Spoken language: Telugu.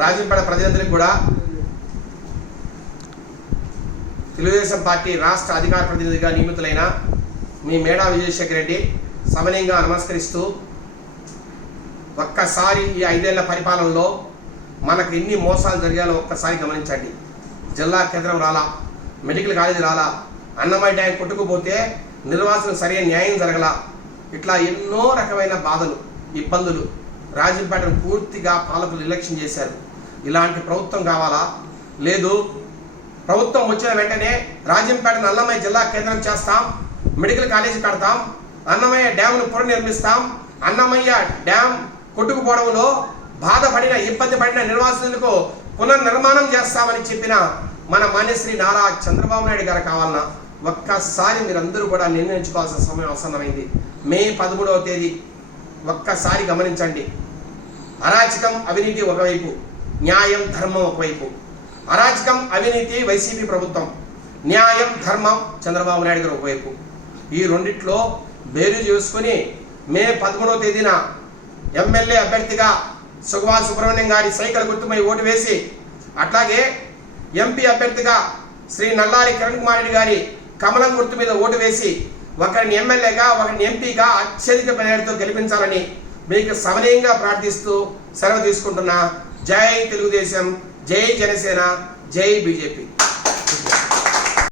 రాజంపేట ప్రజలందరికీ కూడా తెలుగుదేశం పార్టీ రాష్ట్ర అధికార ప్రతినిధిగా నియమితులైన మీ మేడా విజయశేఖర్ రెడ్డి సమనీయంగా నమస్కరిస్తూ ఒక్కసారి ఈ ఐదేళ్ళ పరిపాలనలో మనకు ఎన్ని మోసాలు జరిగాలో ఒక్కసారి గమనించండి. జిల్లా కేంద్రం రాలా మెడికల్ కాలేజీ రాలా అన్నమయ్య ట్యాంక్ కొట్టుకుపోతే నిర్వాసన సరైన న్యాయం జరగల. ఇట్లా ఎన్నో రకమైన బాధలు ఇబ్బందులు రాజంపేటను పూర్తిగా పాలకులు నిర్లక్ష్యం చేశారు. ఇలాంటి ప్రభుత్వం కావాలా? లేదు. ప్రభుత్వం వచ్చిన వెంటనే రాజంపేటను అన్నమయ్య జిల్లా కేంద్రం చేస్తాం మెడికల్ కాలేజీ కడతాం అన్నమయ్య డ్యామ్ను పునర్నిర్మిస్తాం అన్నమయ్య డ్యామ్ కొట్టుకుపోవడంలో బాధపడిన ఇబ్బంది పడిన నిర్వాసితులకు పునర్నిర్మాణం చేస్తామని చెప్పిన మన మాన్యశ్రీ నారా చంద్రబాబు నాయుడు గారు కావాలన్నా ఒక్కసారి మీరందరూ కూడా నిర్ణయించుకోవాల్సిన సమయం అవసరమైంది. మే పదమూడవ తేదీ ఒక్కసారి గమనించండి. అరాచకం అవినీతి ఒకవైపు న్యాయం ధర్మం ఒకవైపు. అరాచకం అవినీతి వైసీపీ ప్రభుత్వం. న్యాయం ధర్మం చంద్రబాబు నాయుడు గారు ఒకవైపు. ఈ రెండిట్లో బేరు చేసుకుని మే పదమూడవ తేదీన ఎమ్మెల్యే అభ్యర్థిగా సుగవాల్ సుబ్రహ్మణ్యం గారి సైకిల్ గుర్తుపై ఓటు వేసి అట్లాగే ఎంపీ అభ్యర్థిగా శ్రీ నల్లారి కిరణ్ కుమార్ రెడ్డి గారి కమలం గుర్తు మీద ఓటు వేసి ఒకరిని ఎమ్మెల్యేగా ఒకరిని ఎంపీగా అత్యధిక మెజారిటీతో గెలిపించాలని మీకు సమనీయంగా ప్రార్థిస్తూ సెలవు తీసుకుంటున్నా. జై తెలుగుదేశం జై జనసేన జై బీజేపీ.